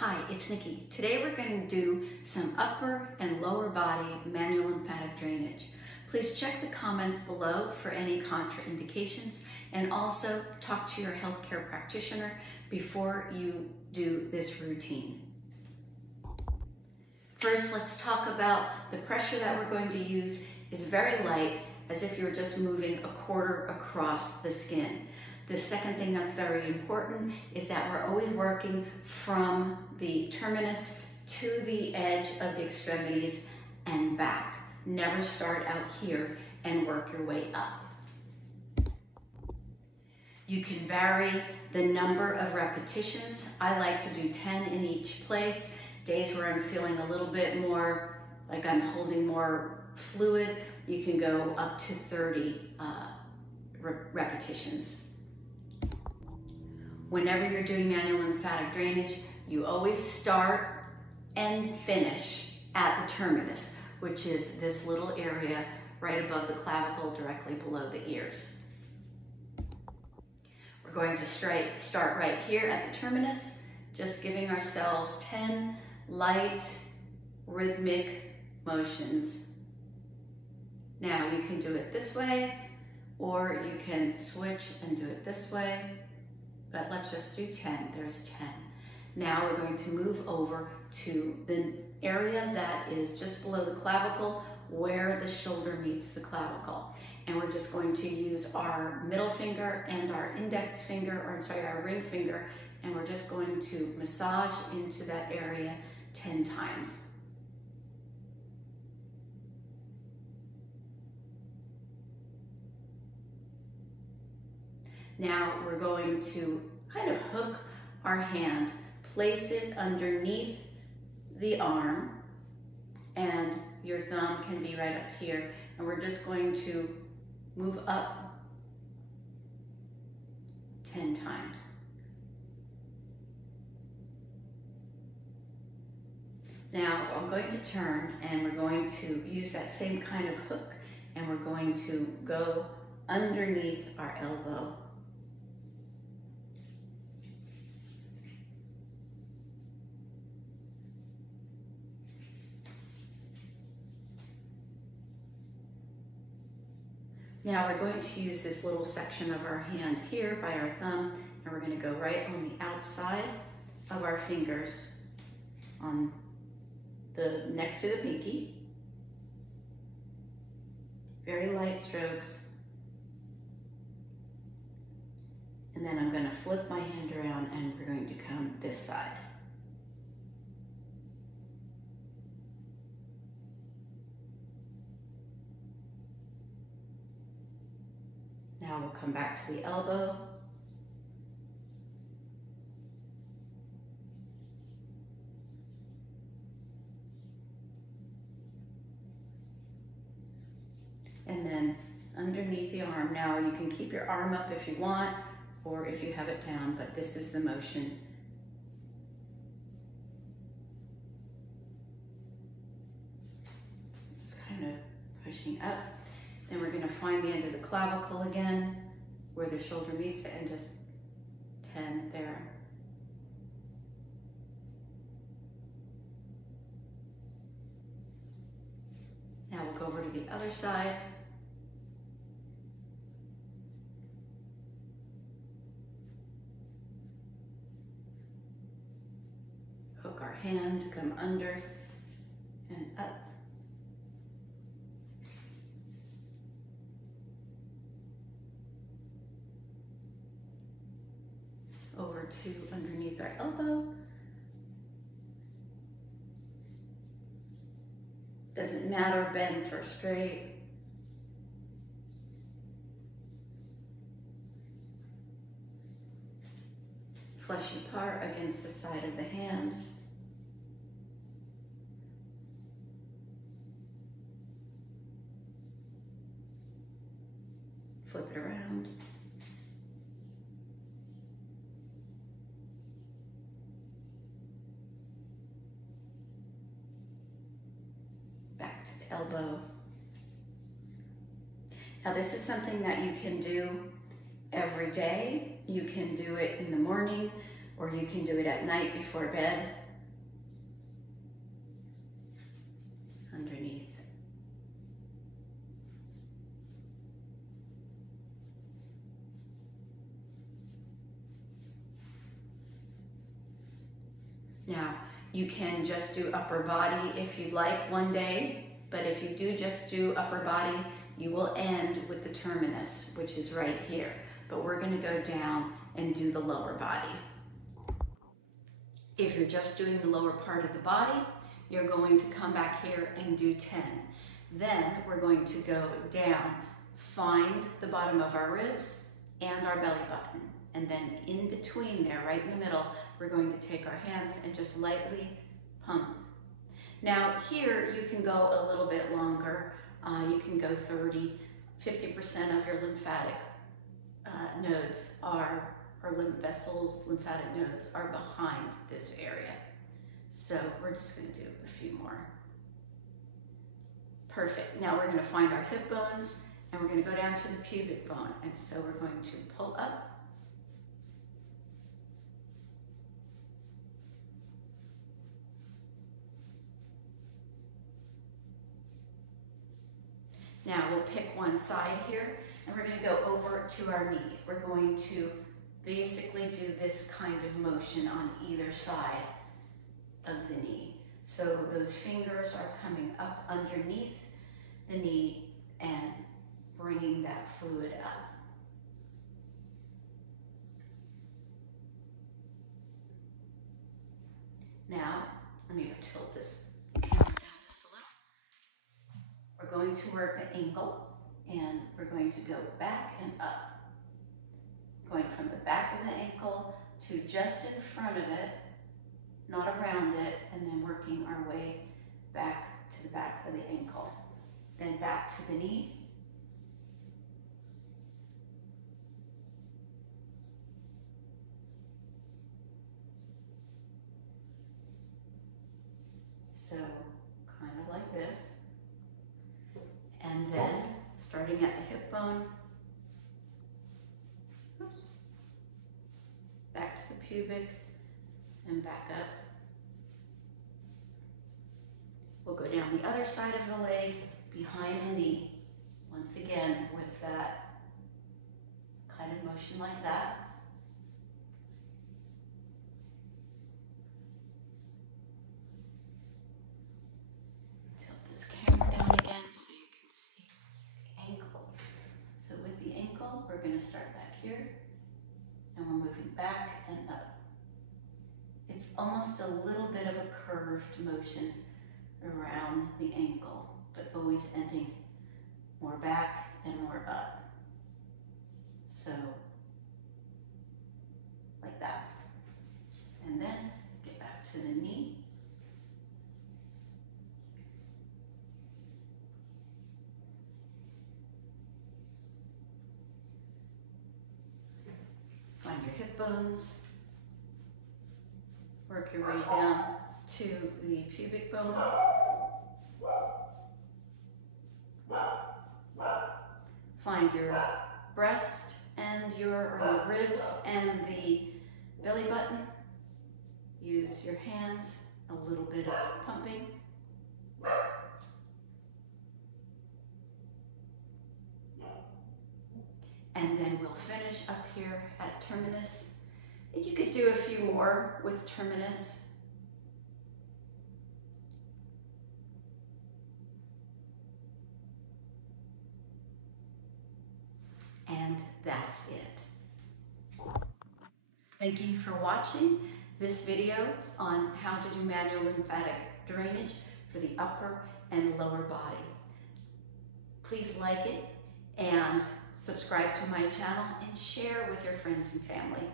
Hi, it's Nikki. Today we're going to do some upper and lower body manual lymphatic drainage. Please check the comments below for any contraindications and also talk to your healthcare practitioner before you do this routine. First, let's talk about the pressure that we're going to use is very light, as if you're just moving a quarter across the skin. The second thing that's very important is that we're always working from the terminus to the edge of the extremities and back. Never start out here and work your way up. You can vary the number of repetitions. I like to do 10 in each place. Days where I'm feeling a little bit more like I'm holding more fluid, you can go up to 30 repetitions. Whenever you're doing manual lymphatic drainage, you always start and finish at the terminus, which is this little area right above the clavicle, directly below the ears. We're going to start right here at the terminus, just giving ourselves 10 light, rhythmic motions. Now you can do it this way, or you can switch and do it this way. But let's just do 10, there's 10. Now we're going to move over to the area that is just below the clavicle where the shoulder meets the clavicle. And we're just going to use our middle finger and our index finger, or I'm sorry, our ring finger, and we're just going to massage into that area 10 times. Now we're going to kind of hook our hand, place it underneath the arm, and your thumb can be right up here, and we're just going to move up 10 times. Now I'm going to turn, and we're going to use that same kind of hook, and we're going to go underneath our elbow. Now we're going to use this little section of our hand here by our thumb, and we're going to go right on the outside of our fingers on the next to the pinky. Very light strokes. And then I'm going to flip my hand around and we're going to come this side. Now we'll come back to the elbow. And then underneath the arm. Now you can keep your arm up if you want, or if you have it down, but this is the motion. It's kind of pushing up. Then we're going to find the end of the clavicle again, where the shoulder meets it, and just 10 there. Now we'll go over to the other side. Hook our hand, come under and up. Over to underneath our elbow. Doesn't matter, bent or straight. Fleshy part against the side of the hand. Flip it around. Elbow. Now this is something that you can do every day. You can do it in the morning, or you can do it at night before bed. underneath. Now, you can just do upper body if you'd like one day, but if you do just do upper body, you will end with the terminus, which is right here. But we're going to go down and do the lower body. If you're just doing the lower part of the body, you're going to come back here and do 10. Then we're going to go down, find the bottom of our ribs and our belly button. And then in between there, right in the middle, we're going to take our hands and just lightly pump. Now here you can go a little bit longer. You can go 30, 50% of your lymphatic nodes are, or lymph vessels, lymphatic nodes are behind this area. So we're just going to do a few more. Perfect. Now we're going to find our hip bones and we're going to go down to the pubic bone. And so we're going to pull up. Now we'll pick one side here and we're going to go over to our knee. We're going to basically do this kind of motion on either side of the knee. So those fingers are coming up underneath the knee and bringing that fluid up. Now, let me tilt this camera down just a little. We're going to work the ankle and we're going to go back and up. Going from the back of the ankle to just in front of it, not around it, and then working our way back to the back of the ankle. Then back to the knee. So kind of like this. And then starting at the hip bone, back to the pubic and back up. We'll go down the other side of the leg behind the knee, once again with that kind of motion like that. Tilt this camera down again so you can see the ankle. So with the ankle, we're going to start back here and we're moving back and up. It's almost a little bit of a curved motion around the ankle, but always ending more back and more up. So, like that. And then get back to the knee. Find your hip bones. Work your way down to the pubic bone. Find your breast and your ribs and the belly button. Use your hands, a little bit of pumping. And then we'll finish up here at terminus. And you could do a few more with terminus. And that's it. Thank you for watching this video on how to do manual lymphatic drainage for the upper and lower body. Please like it and subscribe to my channel and share with your friends and family.